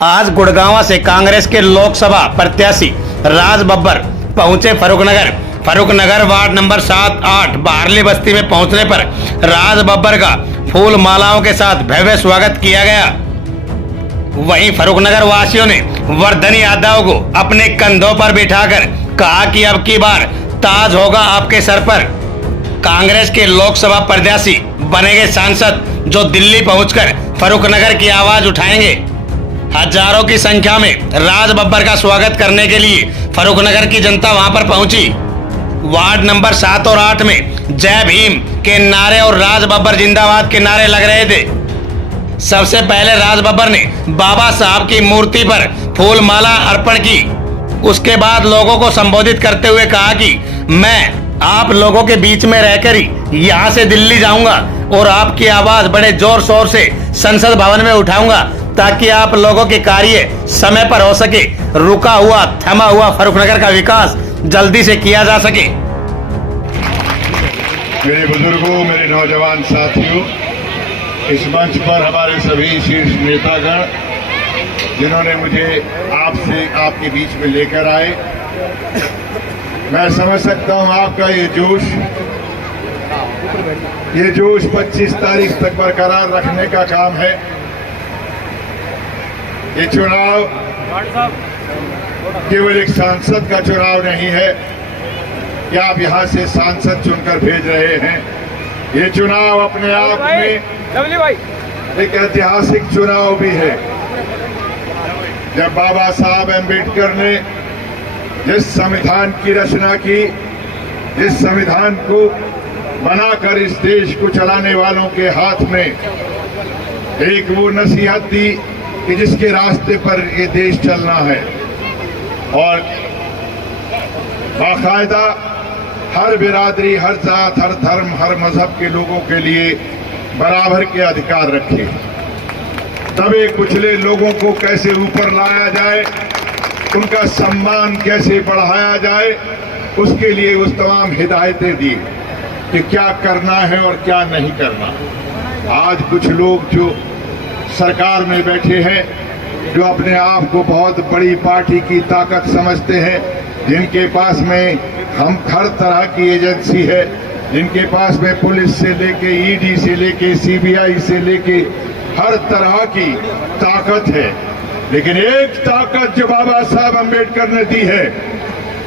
आज गुड़गांव से कांग्रेस के लोकसभा प्रत्याशी राज बब्बर पहुंचे फरुखनगर वार्ड नंबर 7-8 बाहरली बस्ती में पहुंचने पर राज बब्बर का फूल मालाओं के साथ भव्य स्वागत किया गया। वहीं फरुखनगर वासियों ने वर्धनी यादव को अपने कंधों पर बिठाकर कहा कि अब की बार ताज होगा आपके सर पर। कांग्रेस के लोकसभा प्रत्याशी बनेंगे सांसद जो दिल्ली पहुंचकर फरुखनगर की आवाज उठाएंगे। हजारों की संख्या में राज बब्बर का स्वागत करने के लिए फरुखनगर की जनता वहां पर पहुंची। वार्ड नंबर 7 और 8 में जय भीम के नारे और राज बब्बर जिंदाबाद के नारे लग रहे थे। सबसे पहले राज बब्बर ने बाबा साहब की मूर्ति पर फूल माला अर्पण की। उसके बाद लोगों को संबोधित करते हुए कहा कि मैं आप लोगों के बीच में रहकर ही यहाँ से दिल्ली जाऊंगा और आपकी आवाज बड़े जोर शोर से संसद भवन में उठाऊंगा ताकि आप लोगों के कार्य समय पर हो सके। रुका हुआ थमा हुआ फरुखनगर का विकास जल्दी से किया जा सके। मेरे बुजुर्गों, मेरे नौजवान साथियों, इस मंच पर हमारे सभी शीर्ष नेतागण जिन्होंने मुझे आपके बीच में लेकर आए, मैं समझ सकता हूं आपका ये जोश 25 तारीख तक बरकरार रखने का काम है। ये चुनाव केवल एक सांसद का चुनाव नहीं है कि आप यहां से सांसद चुनकर भेज रहे हैं। ये चुनाव अपने आप में एक ऐतिहासिक चुनाव भी है। जब बाबा साहब अम्बेडकर ने जिस संविधान की रचना की, जिस संविधान को बनाकर इस देश को चलाने वालों के हाथ में एक वो नसीहत दी कि जिसके रास्ते पर ये देश चलना है और बाकायदा हर बिरादरी, हर जात, हर धर्म, हर मजहब के लोगों के लिए बराबर के अधिकार रखे। दबे कुचले लोगों को कैसे ऊपर लाया जाए, उनका सम्मान कैसे बढ़ाया जाए, उसके लिए उस तमाम हिदायतें दी कि क्या करना है और क्या नहीं करना। आज कुछ लोग जो सरकार में बैठे हैं, जो अपने आप को बहुत बड़ी पार्टी की ताकत समझते हैं, जिनके पास में हम हर तरह की एजेंसी है, जिनके पास में पुलिस से लेके ईडी से लेके सीबीआई से लेके हर तरह की ताकत है, लेकिन एक ताकत जो बाबा साहब अम्बेडकर ने दी है,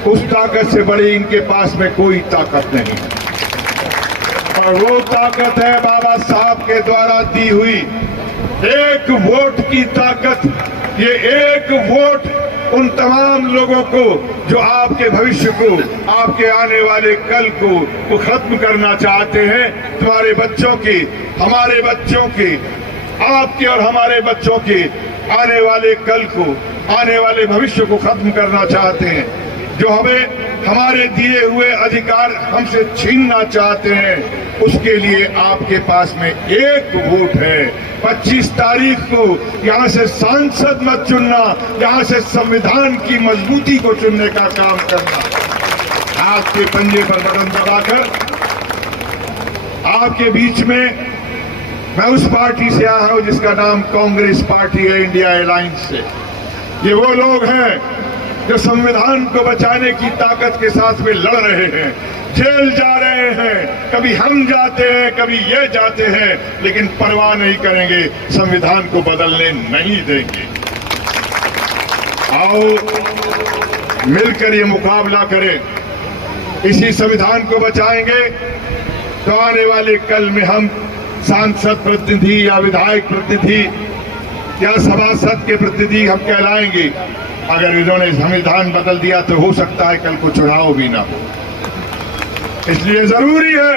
उस ताकत से बड़ी इनके पास में कोई ताकत नहीं है। और वो ताकत है बाबा साहब के द्वारा दी हुई एक वोट की ताकत। ये एक वोट उन तमाम लोगों को जो आपके भविष्य को, आपके आने वाले कल को वो खत्म करना चाहते हैं। तुम्हारे बच्चों की, हमारे बच्चों की, आपके और हमारे बच्चों के आने वाले कल को, आने वाले भविष्य को खत्म करना चाहते हैं। जो हमें हमारे दिए हुए अधिकार हमसे छीनना चाहते हैं, उसके लिए आपके पास में एक वोट है। 25 तारीख को यहाँ से सांसद मत चुनना, यहाँ से संविधान की मजबूती को चुनने का काम करना। हाथ के पंजे पर बटन दबाकर आपके बीच में मैं उस पार्टी से आया हूं जिसका नाम कांग्रेस पार्टी है, इंडिया अलायंस से। ये वो लोग हैं जो संविधान को बचाने की ताकत के साथ में लड़ रहे हैं, जेल जा रहे हैं, कभी हम जाते हैं, कभी ये जाते हैं, लेकिन परवाह नहीं करेंगे, संविधान को बदलने नहीं देंगे। आओ मिलकर ये मुकाबला करें, इसी संविधान को बचाएंगे तो आने वाले कल में हम सांसद प्रतिनिधि या विधायक प्रतिनिधि या सभासद के प्रतिनिधि हम कहलाएंगे। अगर इन्होंने संविधान बदल दिया तो हो सकता है कल को चुनाव भी ना हो। इसलिए जरूरी है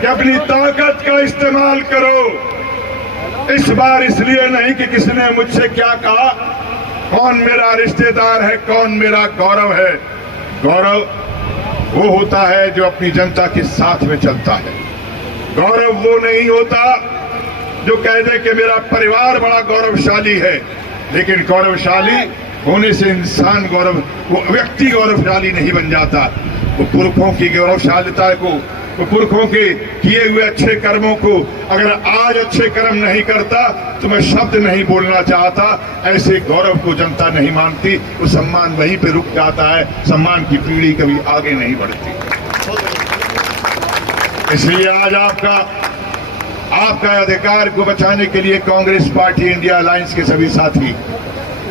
कि अपनी ताकत का इस्तेमाल करो। इस बार इसलिए नहीं कि किसने मुझसे क्या कहा, कौन मेरा रिश्तेदार है, कौन मेरा गौरव है। गौरव वो होता है जो अपनी जनता के साथ में चलता है। गौरव वो नहीं होता जो कह दे कि मेरा परिवार बड़ा गौरवशाली है, लेकिन गौरवशाली होने से इंसान वो व्यक्ति गौरवशाली नहीं बन जाता। वो पुरखों की गौरवशालिता को वो पुरखों के किए हुए अच्छे कर्मों को अगर आज अच्छे कर्म नहीं करता तो मैं शब्द नहीं बोलना चाहता। ऐसे गौरव को जनता नहीं मानती, वो सम्मान वहीं पे रुक जाता है, सम्मान की पीढ़ी कभी आगे नहीं बढ़ती। इसलिए आज आपका अधिकार को बचाने के लिए कांग्रेस पार्टी इंडिया अलायंस के सभी साथी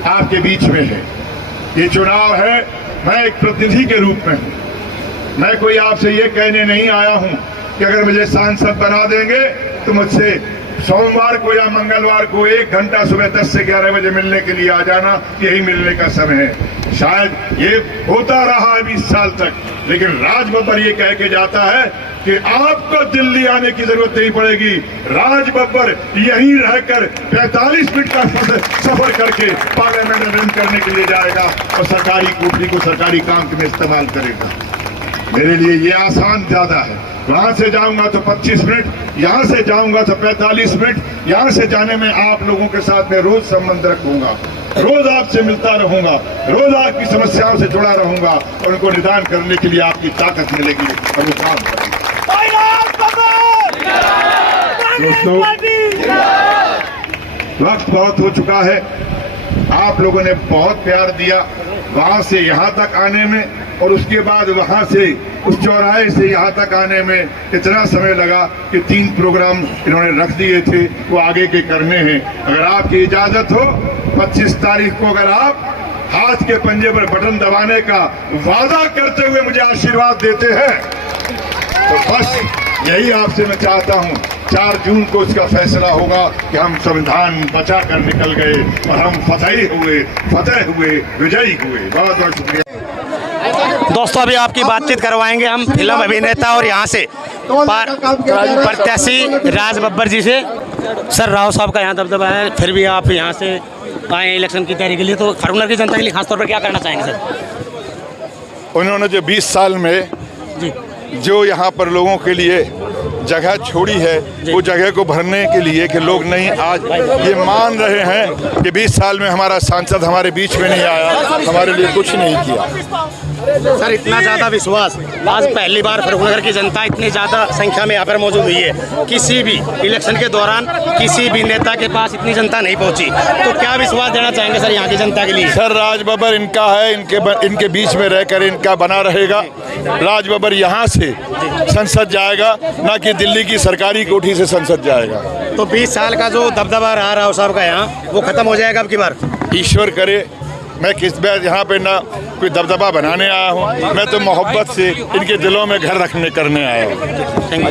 आपके बीच में है। ये चुनाव है, मैं एक प्रतिनिधि के रूप में हूं। मैं कोई आपसे ये कहने नहीं आया हूं कि अगर मुझे सांसद बना देंगे तो मुझसे सोमवार को या मंगलवार को 1 घंटा सुबह 10 से 11 बजे मिलने के लिए आ जाना, यही मिलने का समय है। शायद ये होता रहा 20 साल तक, लेकिन राज बब्बर ये कह के जाता है कि आपको दिल्ली आने की जरूरत नहीं पड़ेगी। राज बब्बर यहीं रहकर 45 मिनट का सफर करके पार्लियामेंट में करने के लिए जाएगा और सरकारी कोठरी को सरकारी काम में इस्तेमाल करेगा। मेरे लिए ये आसान ज्यादा है। वहां से जाऊंगा तो 25 मिनट, यहां से जाऊंगा तो 45 मिनट। यहां से जाने में आप लोगों के साथ में रोज संबंध रखूंगा, रोज आपसे मिलता रहूंगा, रोज आपकी समस्याओं से जुड़ा रहूंगा और उनको निदान करने के लिए आपकी ताकत मिलेगी और वो काम करेंगे। दोस्तों, वक्त बहुत हो चुका है। आप लोगों ने बहुत प्यार दिया वहां से यहां तक आने में, और उसके बाद वहां से उस चौराहे से यहां तक आने में इतना समय लगा कि 3 प्रोग्राम इन्होंने रख दिए थे, वो आगे के करने हैं। अगर आपकी इजाजत हो 25 तारीख को अगर आप हाथ के पंजे पर बटन दबाने का वादा करते हुए मुझे आशीर्वाद देते हैं तो बस यही आपसे मैं चाहता हूं। 4 जून को इसका फैसला होगा कि हम संविधान बचा कर निकल गए और हम फतेह हुए, विजयी हुए। बहुत बहुत शुक्रिया। दोस्तों, अभी आपकी बातचीत करवाएंगे हम फिल्म अभिनेता और यहाँ से प्रत्याशी राज बब्बर जी से। सर, राव साहब का यहाँ दबदबा है, फिर भी आप यहाँ से आए इलेक्शन की तैयारी के लिए, तो फरुखनगर की जनता के लिए खासतौर पर क्या करना चाहेंगे सर? उन्होंने जो 20 साल में जी जो यहाँ पर लोगों के लिए जगह छोड़ी है, वो जगह को भरने के लिए कि लोग नहीं आज ये मान रहे हैं कि 20 साल में हमारा सांसद हमारे बीच में नहीं आया, हमारे लिए कुछ नहीं किया। सर, इतना ज़्यादा विश्वास, आज पहली बार फरुखनगर की जनता इतनी ज़्यादा संख्या में यहाँ पर मौजूद हुई है। किसी भी इलेक्शन के दौरान किसी भी नेता के पास इतनी जनता नहीं पहुँची, तो क्या विश्वास देना चाहेंगे सर यहाँ की जनता के लिए? सर, राज बब्बर इनका है, इनके बीच में रहकर इनका बना रहेगा। राज बब्बर यहाँ से संसद जाएगा, ना कि दिल्ली की सरकारी कोठी से संसद जाएगा। तो 20 साल का जो दबदबा रहा राव साहब का यहाँ, वो खत्म हो जाएगा अब की बार? ईश्वर करे। मैं किस बार यहाँ पे ना कोई दबदबा बनाने आया हूँ, मैं तो मोहब्बत से इनके दिलों में घर करने आया हूँ। Thank you.